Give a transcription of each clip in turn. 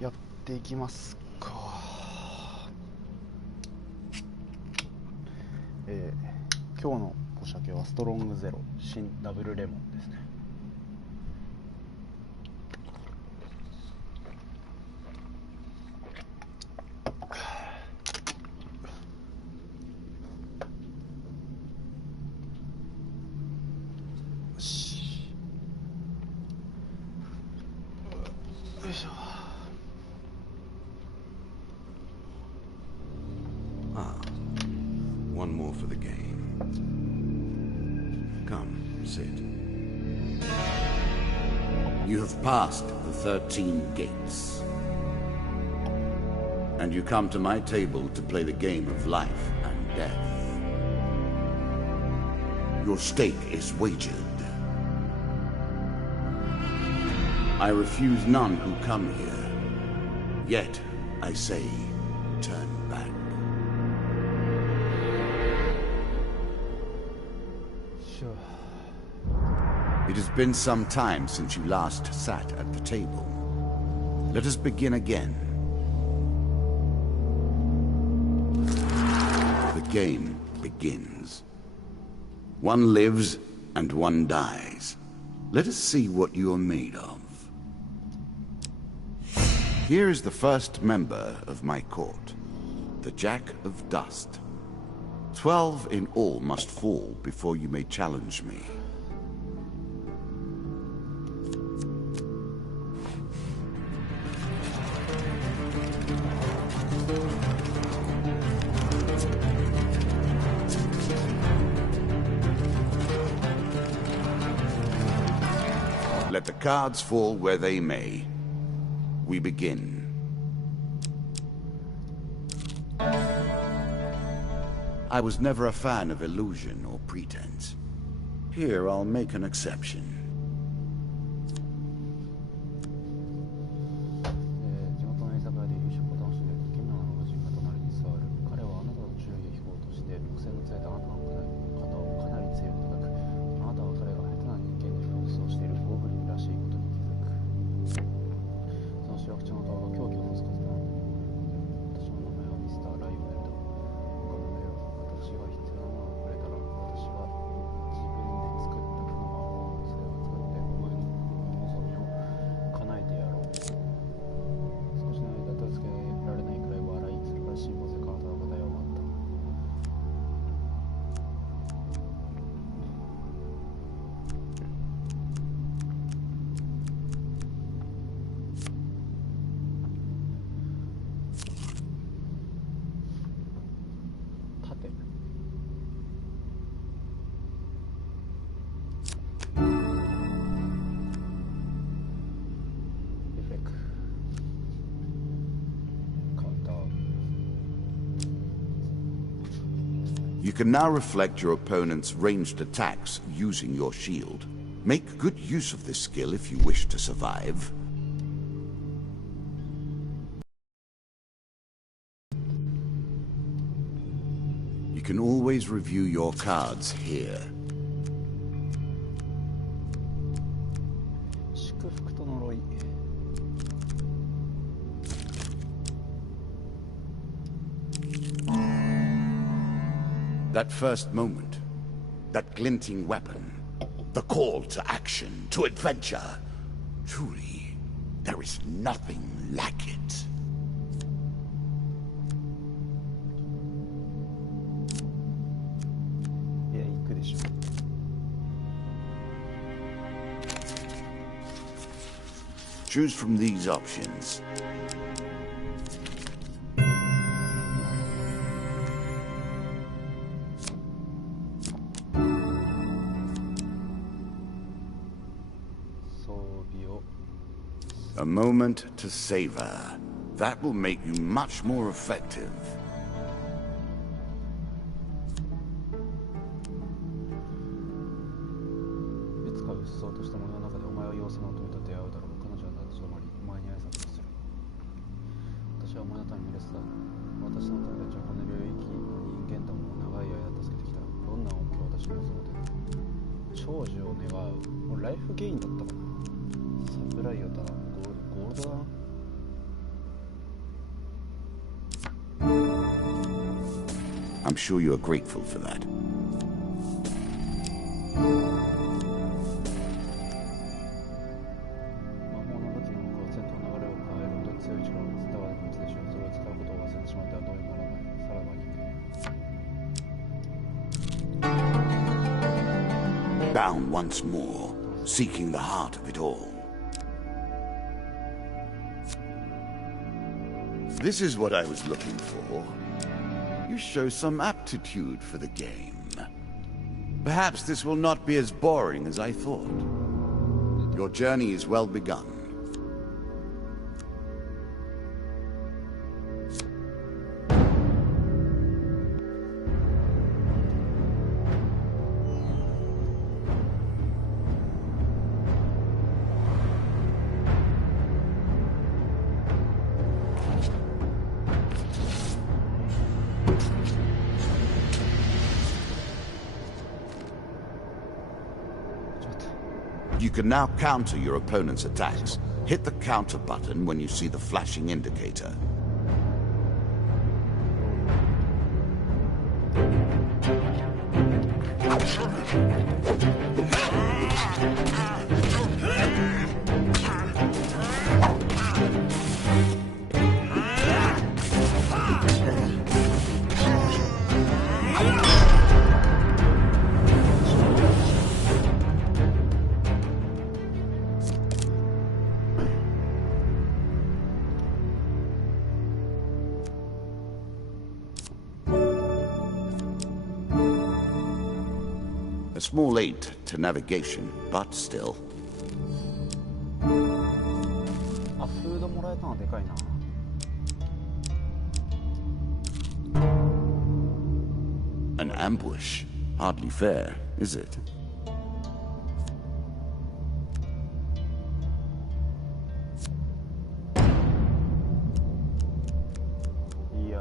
やっていきますか。今日のお酒はストロングゼロ新ダブルレモンですね。よし、よいしょ。One more for the game. Come, sit. You have passed the 13 gates. And you come to my table to play the game of life and death. Your stake is wagered. I refuse none who come here. Yet, I say, turn back. It has been some time since you last sat at the table. Let us begin again. The game begins. One lives and one dies. Let us see what you are made of. Here is the first member of my court, the Jack of Dust. 12 in all must fall before you may challenge me. Let the cards fall where they may. We begin. I was never a fan of illusion or pretense. Here, I'll make an exception. 地元の居酒屋で夕食を楽しんでいる奇妙な老人が隣に座る。彼はあなたの注意を引こうとして木製の杖であなたの肩をかなり強く叩く。あなたは彼が下手な人間に扮装しているゴブリンらしいことに気づく。そのしわくちゃの顔が狂気を持つ風なので、私の名前はミスター・ライオネルだ。他の例は私が必要なものをくれたら、私は自分で作ったこの魔法の杖を使ってお前の望みを叶えてやろう。少しの間とつけられないくらい笑い、それから辛抱せかあなたは答えを待った。縦リフレクカウンター。 You can now reflect your opponent's ranged attacks using your shield. Make good use of this skill if you wish to survive. You can always review your cards here. 祝福と呪い。 That first moment, that glinting weapon, the call to action, to adventure. Truly, there is nothing like it. でしょ。Choose from these options. A moment to savor. That will make you much more effective. いつかうっそうとした森の中でお前は妖精の乙女と出会うだろう。彼女は立ち止まり、お前に挨拶をする。私はお前のためにミレスだ。私の友達はこの領域の人間どもを長い間助けてきた。どんな恩恵を私に望むで。長寿を願う。これライフゲインだったかな。サプライをただゴールドだな。I'm sure you are grateful for that. 魔法の武器の向こうは戦闘の流れを変えるほど強い力を持つ。だから秘密でしょう。それを使うことを忘れてしまってはどうにもならない。さらばに。Bound once more, seeking the heart of it all. This is what I was looking for. You show some aptitude for the game. Perhaps this will not be as boring as I thought. Your journey is well begun. You can now counter your opponent's attacks. Hit the counter button when you see the flashing indicator. A small aid to navigation, but still. あ、フードもらえたのでかいな。An ambush. Hardly fair, is it? いや。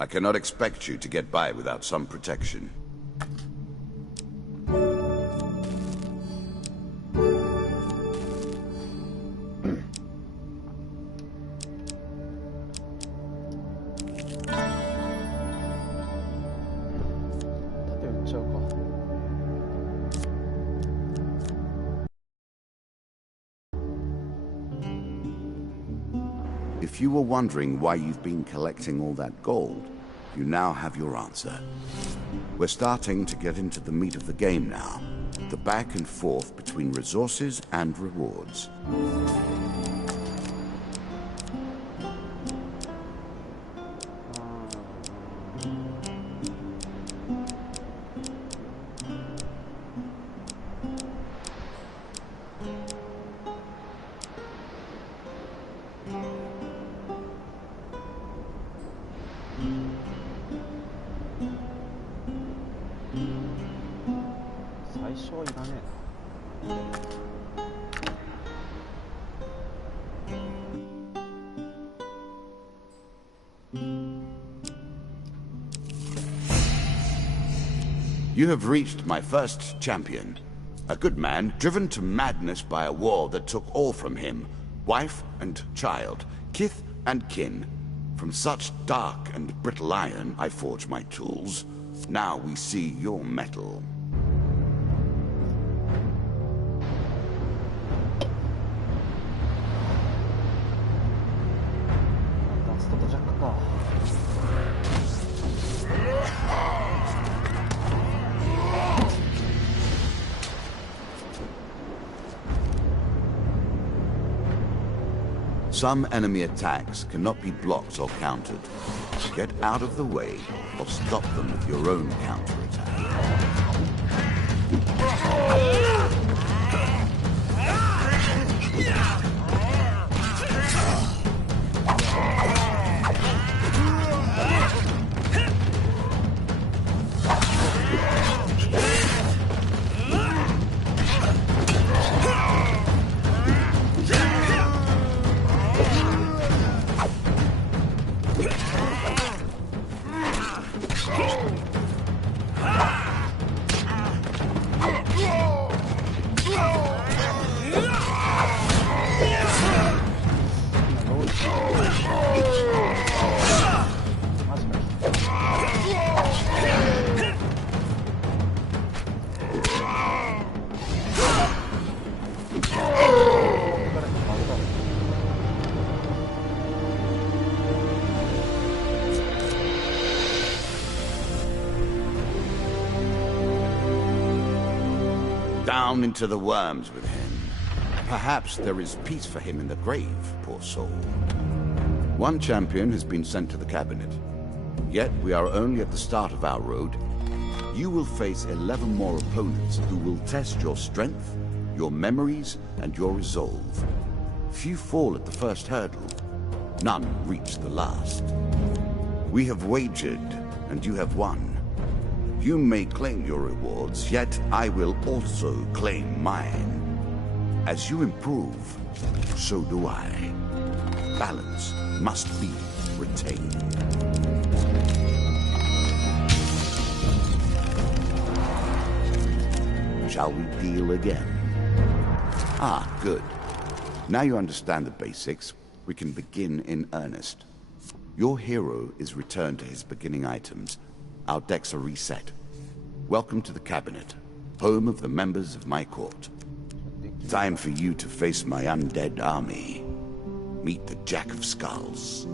I cannot expect you to get by without some protection. If you were wondering why you've been collecting all that gold, you now have your answer. We're starting to get into the meat of the game now, the back and forth between resources and rewards. いらねえな。You have reached my first champion. A good man, driven to madness by a war that took all from him. Wife and child, kith and kin. From such dark and brittle iron I forge my tools. Now we see your metal. ダストとジャックか。Some enemy attacks cannot be blocked or countered. Get out of the way or stop them with your own counterattack. Down into the worms with him. Perhaps there is peace for him in the grave, poor soul. One champion has been sent to the cabinet. Yet we are only at the start of our road. You will face 11 more opponents who will test your strength, your memories, and your resolve. Few fall at the first hurdle. None reach the last. We have wagered, and you have won. You may claim your rewards, yet I will also claim mine. As you improve, so do I. Balance must be retained. Shall we deal again? Ah, good. Now you understand the basics, we can begin in earnest. Your hero is returned to his beginning items. Our decks are reset. Welcome to the cabinet, home of the members of my court. Time for you to face my undead army. Meet the Jack of Skulls.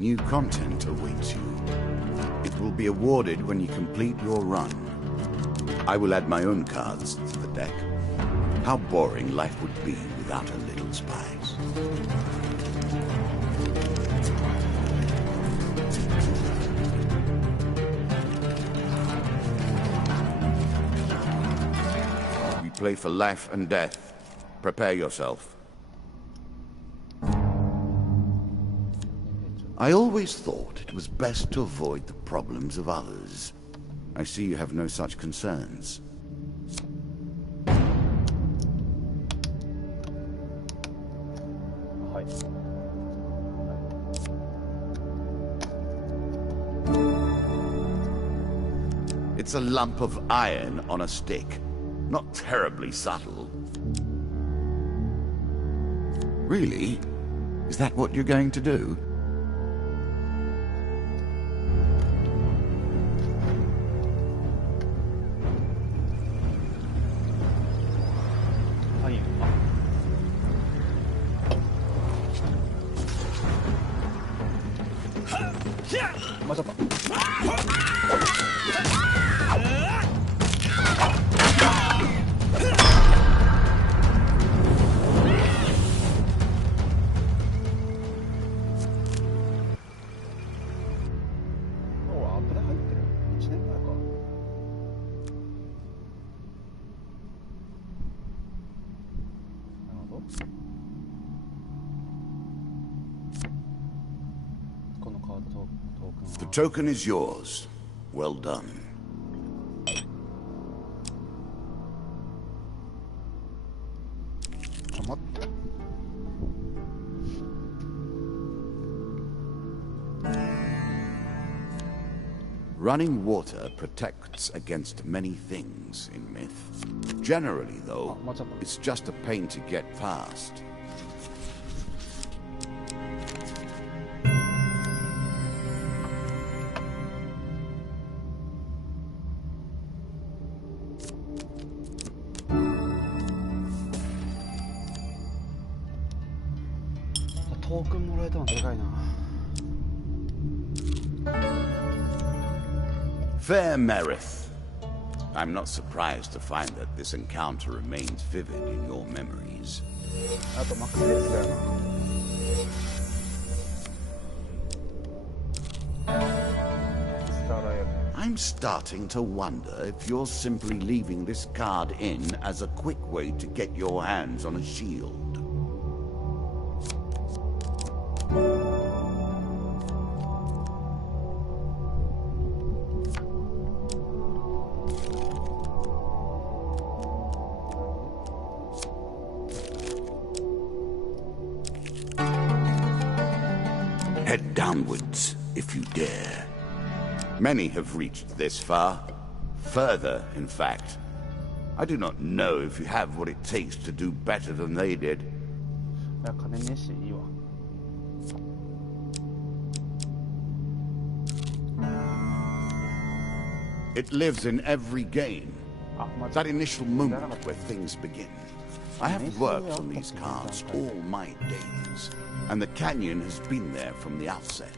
New content awaits you. It will be awarded when you complete your run. I will add my own cards to the deck. How boring life would be without a little spice. We play for life and death. Prepare yourself. I always thought it was best to avoid the problems of others. I see you have no such concerns. It's a lump of iron on a stick. Not terribly subtle. Really? Is that what you're going to do? The token is yours. Well done. Running water protects against many things in myth. Generally, though, it's just a pain to get past. Fair Merith. I'm not surprised to find that this encounter remains vivid in your memories. I'm starting to wonder if you're simply leaving this card in as a quick way to get your hands on a shield. Head downwards, if you dare. Many have reached this far. Further, in fact. I do not know if you have what it takes to do better than they did. It lives in every game. That initial moment where things begin. I have worked on these cards all my days, and the canyon has been there from the outset.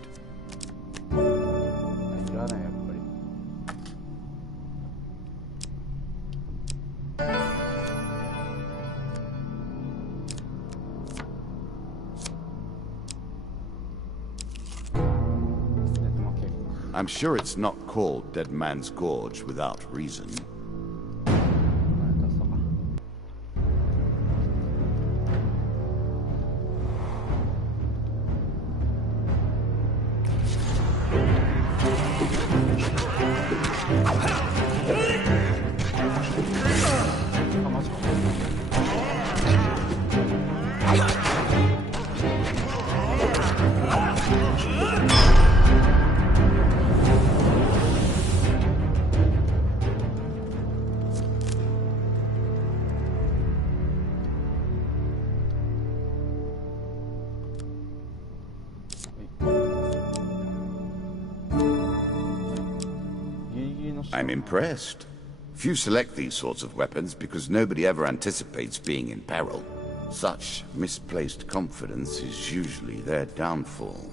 I'm sure it's not called Dead Man's Gorge without reason. I'm impressed. Few select these sorts of weapons because nobody ever anticipates being in peril. Such misplaced confidence is usually their downfall.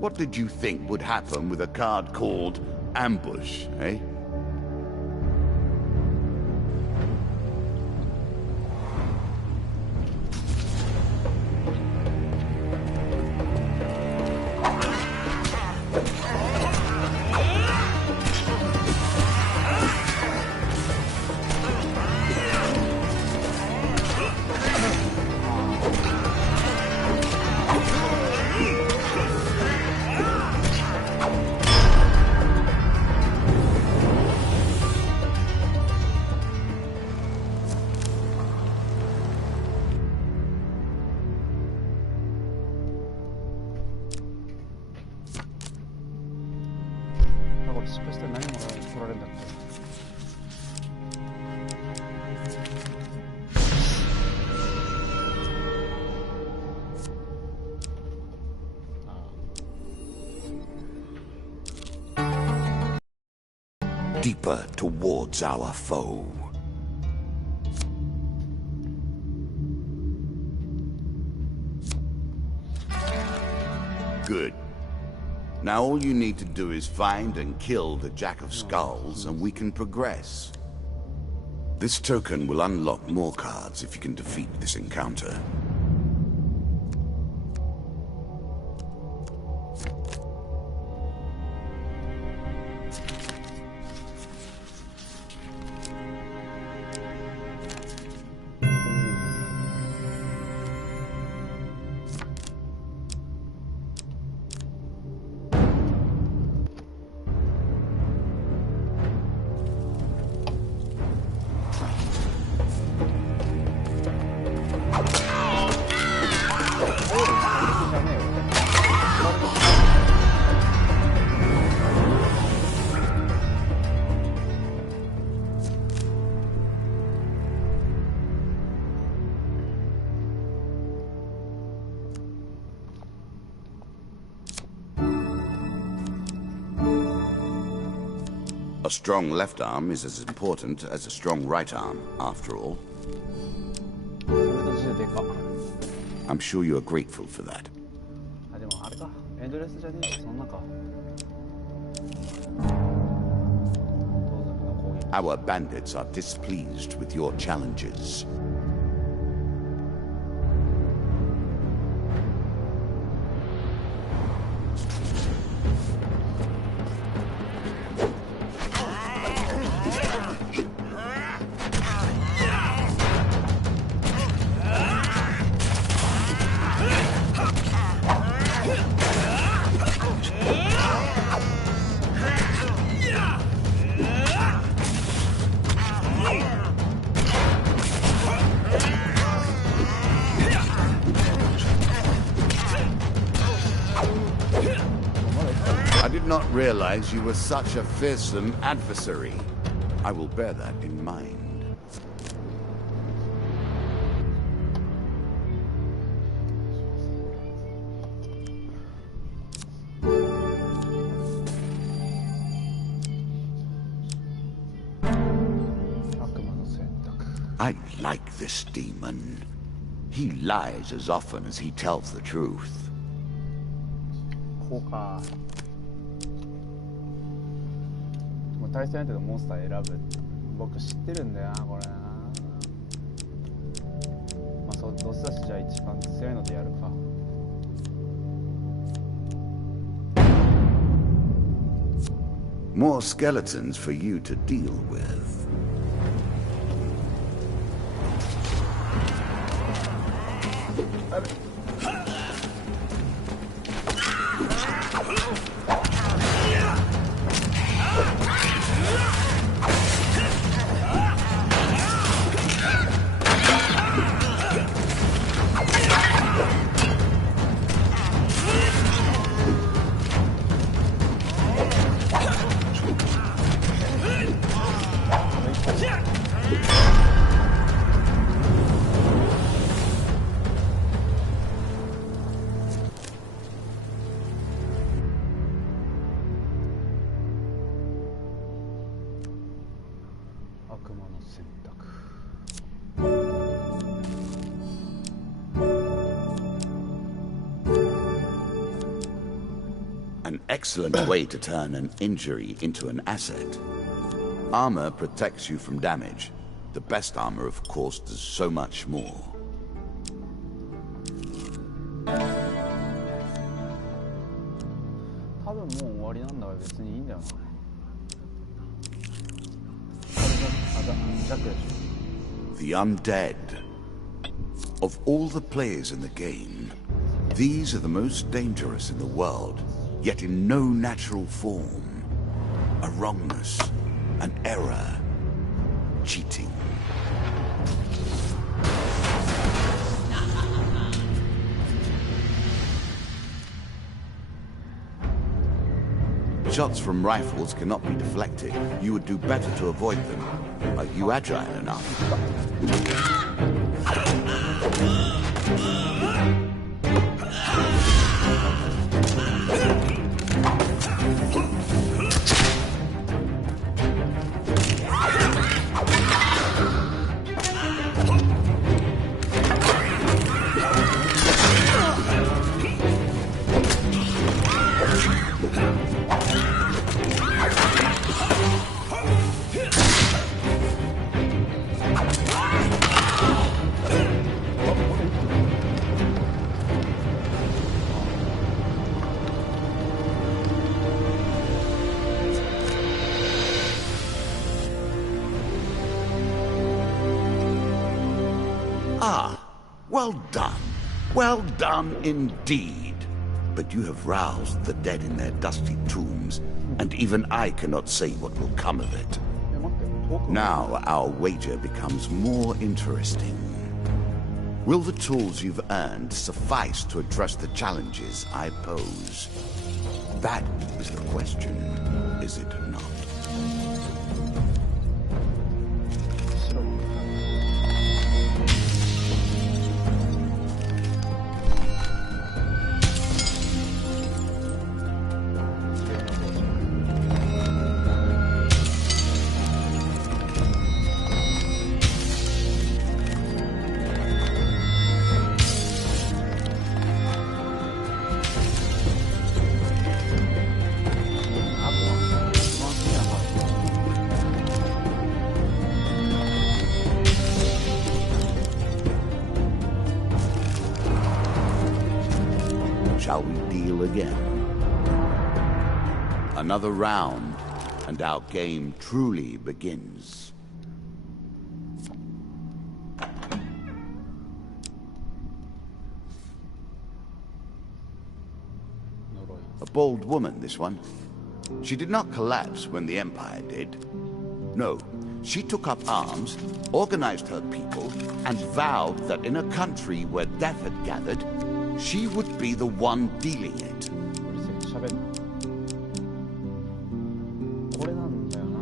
What did you think would happen with a card called Ambush, eh? deeper towards our foe. Good. Now all you need to do is find and kill the Jack of Skulls, and we can progress. This token will unlock more cards if you can defeat this encounter. A strong left arm is as important as a strong right arm, after all. I'm sure you are grateful for that. Our bandits are displeased with your challenges. I did not realize you were such a fearsome adversary. I will bear that in mind. I like this demon. He lies as often as he tells the truth. こうか。もう対戦相手のモンスター選ぶ。僕知ってるんだよな、これな。まあそう、どうせだし、じゃあ一番強いのでやるか。More skeletons for you to deal with. An excellent way to turn an injury into an asset. Armor protects you from damage. The best armor, of course, does so much more. 多分もう終わりなんだから別にいいんだよな。ジャックでしょ。The undead. Of all the players in the game, these are the most dangerous in the world, yet in no natural form. A wrongness, an error, cheating. Shots from rifles cannot be deflected. You would do better to avoid them. Are you agile enough? Well done. Well done indeed. But you have roused the dead in their dusty tombs, and even I cannot say what will come of it. Now our wager becomes more interesting. Will the tools you've earned suffice to address the challenges I pose? That is the question, is it not? Shall we deal again? Another round, and our game truly begins. A bold woman, this one. She did not collapse when the Empire did. No, she took up arms, organized her people, and vowed that in a country where death had gathered, she would be the one dealing it. これなんだよな。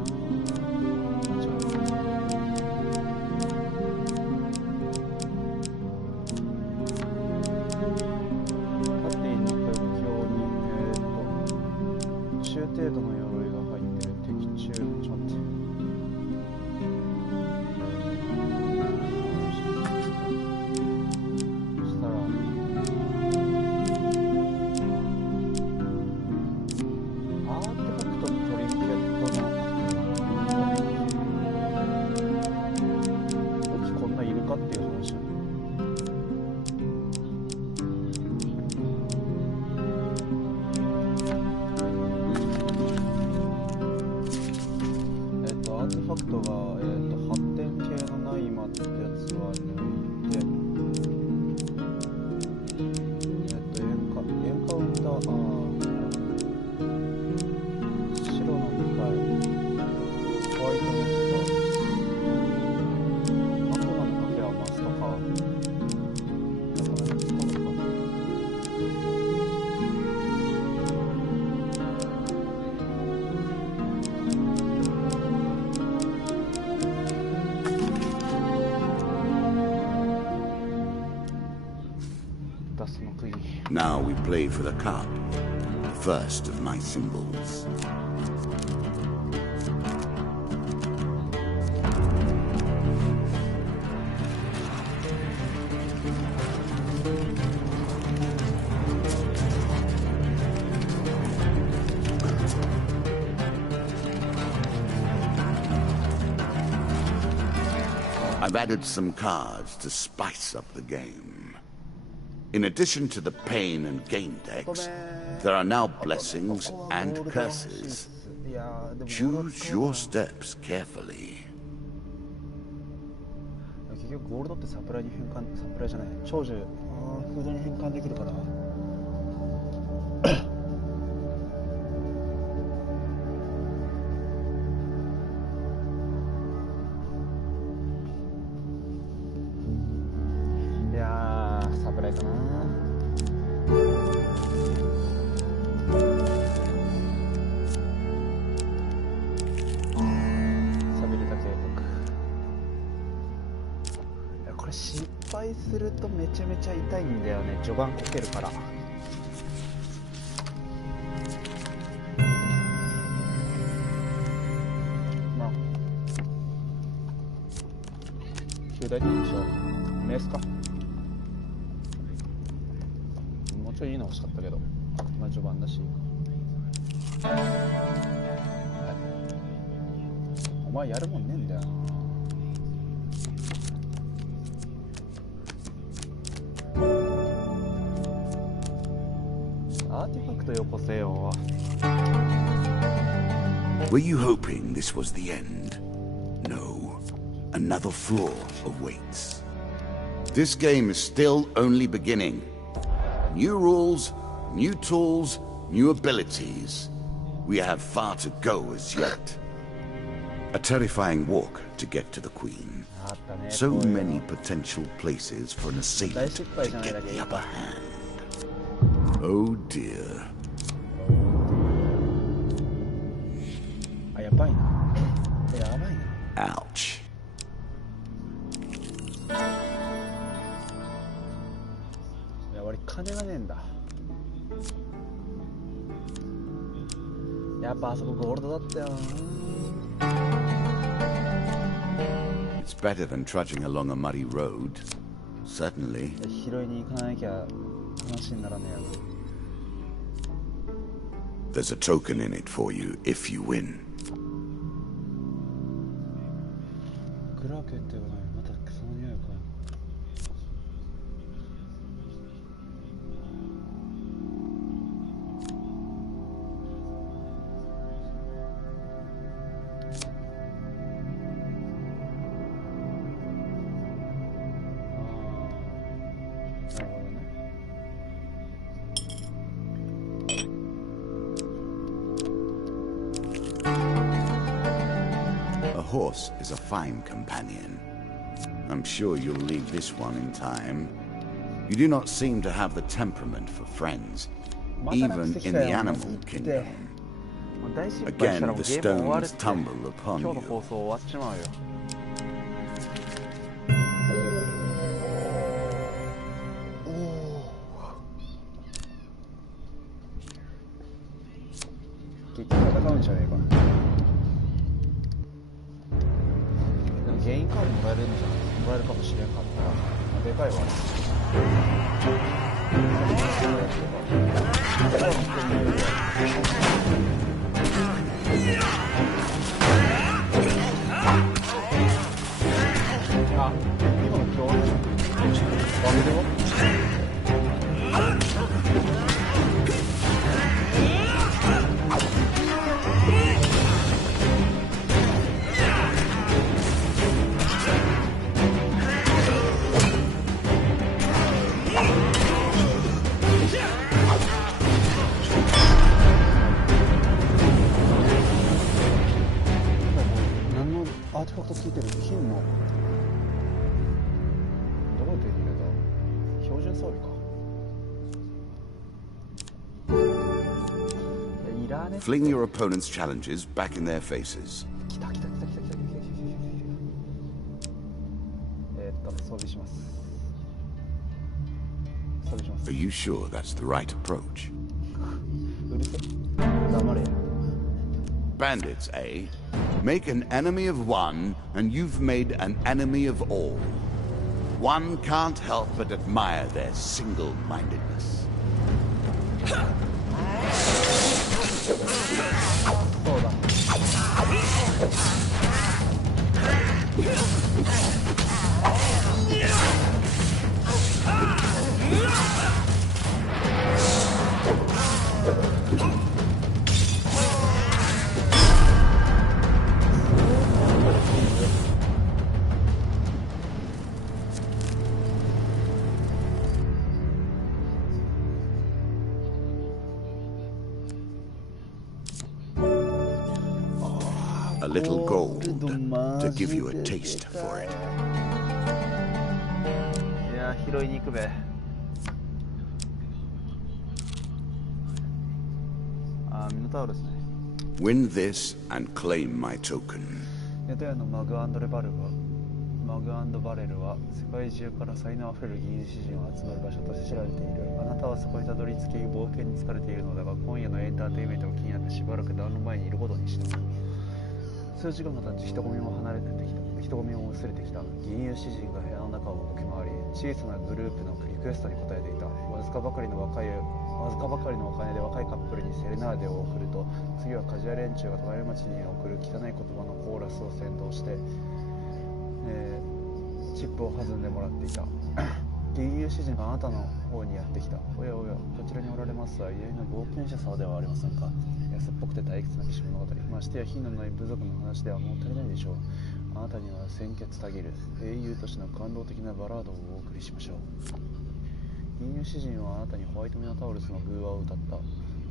パティに仏教に中程度の鎧が入ってる敵中。ちょっと待って。アーティファクトが、発展系のないマってやつは抜いて、エンカウンター、白の2体、ホワイトミスター、悪魔の賭けはマストか。Now we play for the cup, the first of my symbols. I've added some cards to spice up the game. In addition to the pain and gain decks, there are now blessings and curses. Choose your steps carefully. 結局ゴールドってサプライに変換、サプライじゃない、長寿、フードに変換できるから。いやー、サプライかな。これ失敗するとめちゃめちゃ痛いんだよね、序盤こけるから。まあ9台って言うんでしょ。メースか。もうちょいいいの欲しかったけど、まあ序盤だし。お前やるもんねえんだよな。アーティファクトよこせよ。 Were you hoping this was the end? No. Another flaw awaits. This game is still only beginning. New rules, new tools, new abilities. We have far to go as yet. A terrifying walk to get to the Queen. So many potential places for an assailant to get the upper hand. Oh dear. あ、やばいな。やばいな。 Ouch. いや、俺金がねえんだ。やっぱあそこゴールドだったよな。It's better than trudging along a muddy road. Certainly. 拾いに行かなきゃ話にならねえやろ。There's a token in it for you if you win. クラーケっていうかね、またその匂いか。A horse is a fine companion. I'm sure you'll leave this one in time. You do not seem to have the temperament for friends, even in the animal kingdom. Again, the stones tumble upon 今日の放 you. 送終わっちまうよ。結局戦うんじゃねえか。でもゲインカードもらえるんじゃない？もらえるかもしれんかったら、まあ、でかいわ。あ、今の今日バグでも何のアーティファクトついてる？金のどこで手に入れた？標準装備か。いらね。 Fling your opponent's challenges back in their faces. 来た来た来た来た来た来た来た来た。装備します。装備します。 Are you sure that's the right approach? うるせ。黙れ。 Bandits, eh? Make an enemy of one, and you've made an enemy of all. One can't help but admire their single-mindedness. そうだ。A little gold to give you a taste for it. いやー、拾いに行くべ。あー、ミノタウロスね。 Win this and claim my token. ネトヤのマグ&バレルは世界中から才能あふれる技術詩人を集まる場所として知られている。あなたはそこにたどり着き冒険に疲れているのだが、今夜のエンターテインメントが気になってしばらくダウンの前にいることにした。数時間が経ち人混みも薄れてきた。銀融詩人が部屋の中を動き回り、小さなグループのリクエストに応えていた。わずかばかりのお金で若いカップルにセレナーデを送ると、次は鍛冶屋連中が隣町に送る汚い言葉のコーラスを先導して、チップを弾んでもらっていた。銀融詩人があなたの方にやってきた。おやおや、こちらにおられますは偉大な冒険者様ではありませんか。安っぽくて退屈な騎士物語、ましてや品のない部族の話ではもう足りないでしょう。あなたには鮮血たぎる英雄としての感動的なバラードをお送りしましょう。銀融詩人はあなたにホワイトミノタウルスの偶話を歌った。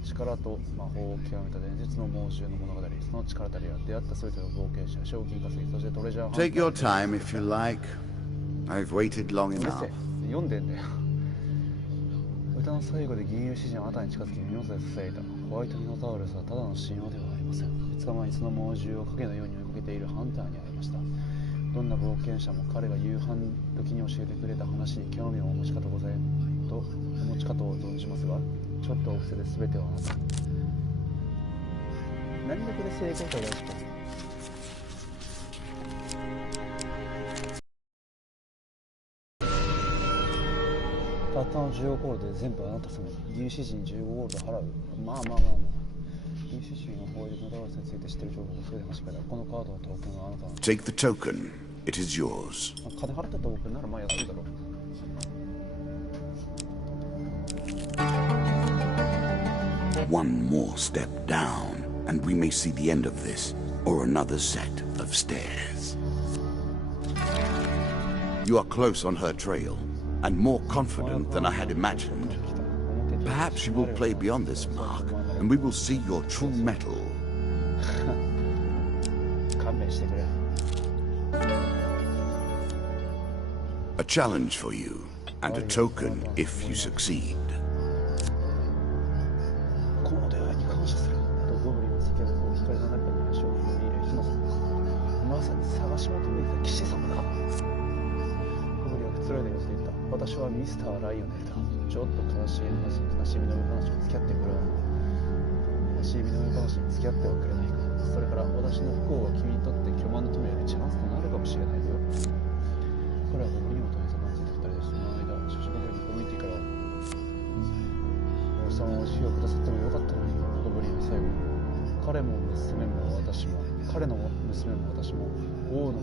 力と魔法を極めた伝説の猛獣の物語。その力たりは出会った全ての冒険者、賞金稼ぎ、そしてトレジャーハンター。 Take your time if you like. I've waited long enough. 読んでんだよ。歌の最後で銀融詩人はあなたに近づき耳元で囁いた。ホワイトミノタウルスはただの神話ではありません。2日前にその猛獣を影のように追いかけているハンターに会いました。どんな冒険者も彼が夕飯時に教えてくれた話に興味をお持ちかと存じますが、ちょっとお布施で全てはあなた。何でこれ成功者がしか。たったの15ゴールドで全部あなた様に。有志人15ゴールド払う。まあ有志人のホワイトミノタウルスについて知ってる情報を全て間違えた。このカードのトークンはあなたの。 Take the token. It is yours. 金払ってた僕ならまあ安いだろう。One more step down, and we may see the end of this, or another set of stairs. You are close on her trail, and more confident than I had imagined. Perhaps you will play beyond this mark, and we will see your true mettle. 勘弁してくれ。 A challenge for you, and a token if you succeed. この出会いに感謝する。とゴブリンが叫ぶと光の中に足を踏み入れ、ひなさん、まさに探し求めてた騎士様だ。ゴブリンはくつろいで寄せていった。私はミスター・ライオネルだ。ちょっと悲しみの話に付き合ってくれない。悲しみの話に付き合ってはくれないか。それから私の不幸は君にとって巨万の富よりチャンスとなるかもしれないよ。彼はゴブリンを問い盛らせて二人でその間、シュシュゴブリンのコミュニティから王様を授業くださってもよかったのに。ゴブリンは最後に、彼の娘も私も王の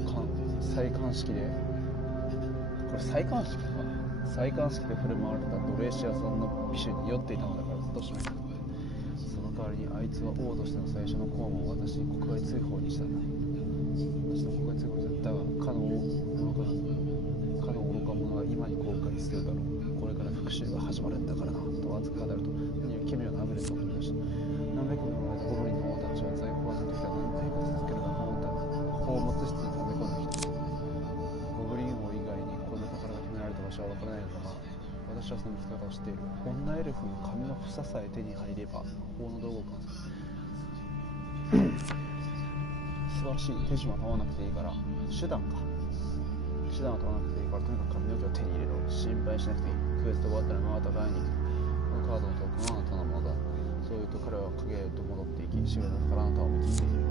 再鑑識で、これ再鑑識か、再鑑識で振る舞われたドレーシアさんの美酒に酔っていたのだからずっとしない。その代わりにあいつは王としての最初の公務を私に国外追放にしたんだ。私の国外追放だが、かの愚か者は今に後悔するだろう。これから復讐が始まるんだからなと熱く語ると、何を奇妙なアグレスを思い出した。何百年もの間ゴブリンの王たちは在庫を集めてきた何百年続ける宝物室に溜め込んできた。ゴブリン王以外にこんな宝が決められた場所は分からないのだが、私はその見つかり方を知っている。女エルフの髪の房さえ手に入れば法の道具を完成。素晴らしい。手順は問わなくていいから、手段は問わなくていいから、とにかく髪の毛を手に入れろ。心配しなくていい。クエスト終わったらまた買いに行く。このカードのトークンはあなたのものだ。そう言うと彼は影へと戻っていき、しばらくからあなたを見つめている。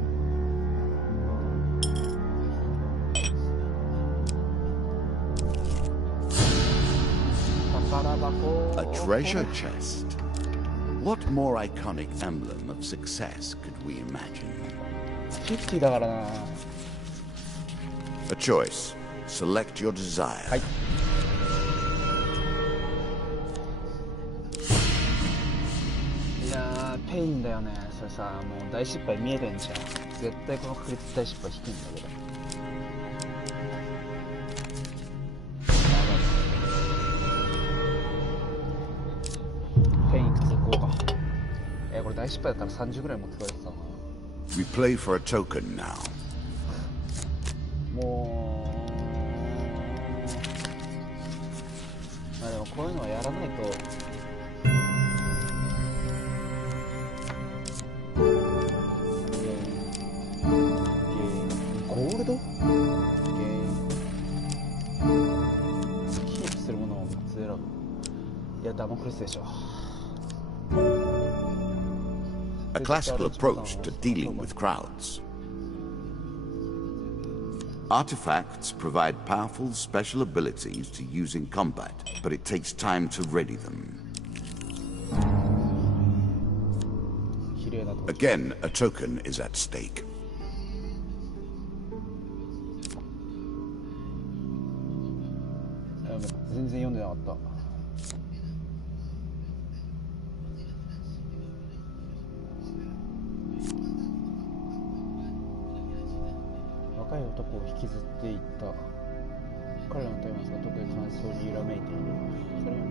A treasure chest. What more iconic emblem of success could we imagine? 50だからな。A choice. Select your desire. はい。いやー、ペインだよね。それさ、もう大失敗見えてんじゃん。絶対この確率大失敗低いんだけど。ペインいくついこうか。これ大失敗だったら30ぐらい持ってこられてたのかな。We play for a token now. もう、まあでもこういうのはやらないと。ゴールド？キープするものを3つ選ぶ。いや、ダモクリスでしょ。A classical approach to dealing with crowds. Artifacts provide powerful special abilities to use in combat, but it takes time to ready them. Again, a token is at stake. 全然読んでなかった。若い男男を引きずっていった。彼らの体罰が特に感想に揺らめいている。それはね、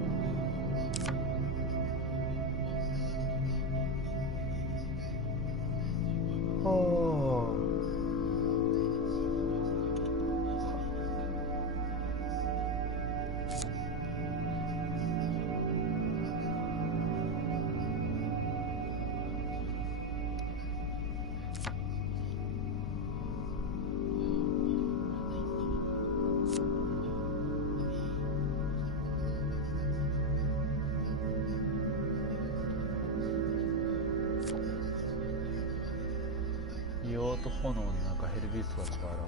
硫黄と炎の中、ヘルビウスたちが現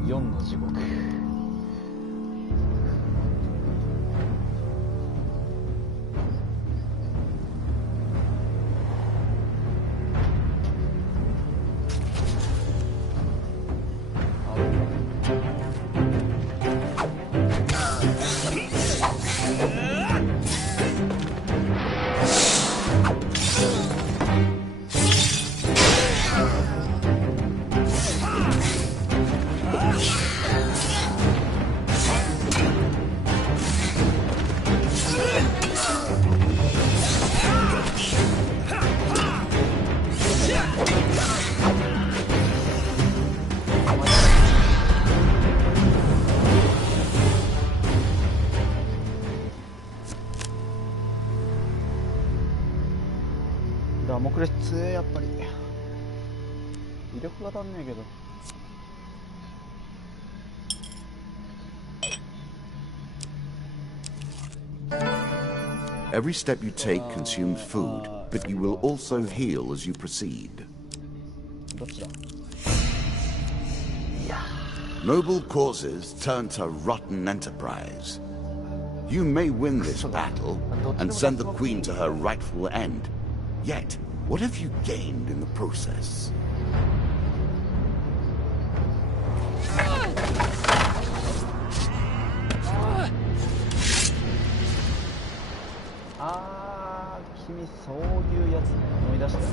れる。4の地獄。ダモクレス強え、やっぱり威力が足んねえけど。Every step you take consumes food, but you will also heal as you proceed. どっちだ。 Noble causes turn to rotten enterprise. You may win this battle and send the Queen to her rightful end. Yet, what have you gained in the process? Ah, 君そういうやつね、思い出したよ。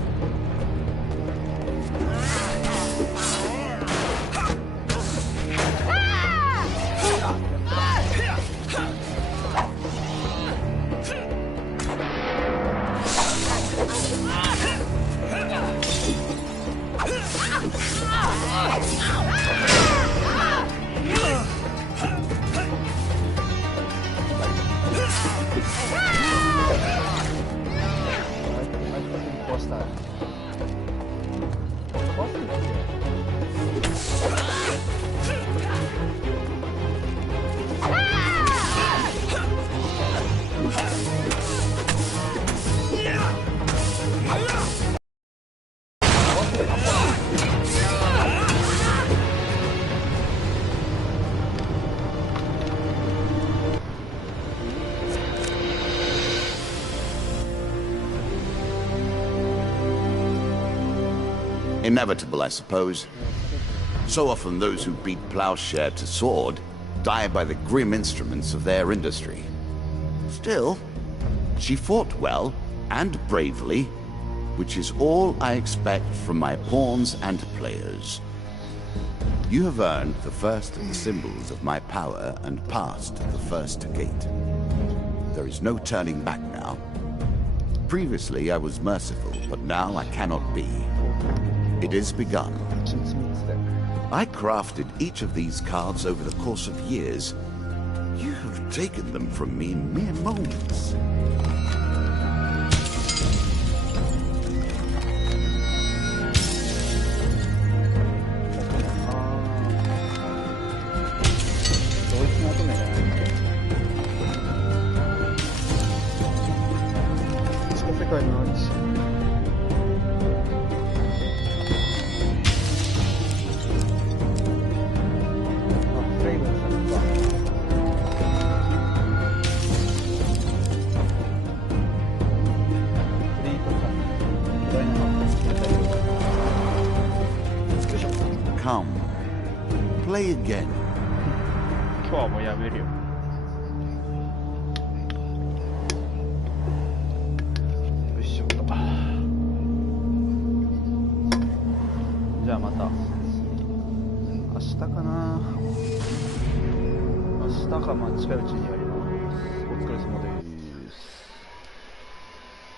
Inevitable, I suppose. So often those who beat plowshare to sword die by the grim instruments of their industry. Still, she fought well and bravely, which is all I expect from my pawns and players. You have earned the first of the symbols of my power and passed the first gate. There is no turning back now. Previously I was merciful, but now I cannot be. It is begun. I crafted each of these cards over the course of years. You have taken them from me in mere moments. Come, play again. 今日はもうやめるよ。よいしょと。じゃあまた。明日かな。明日か、近いうちにやります。お疲れ様です。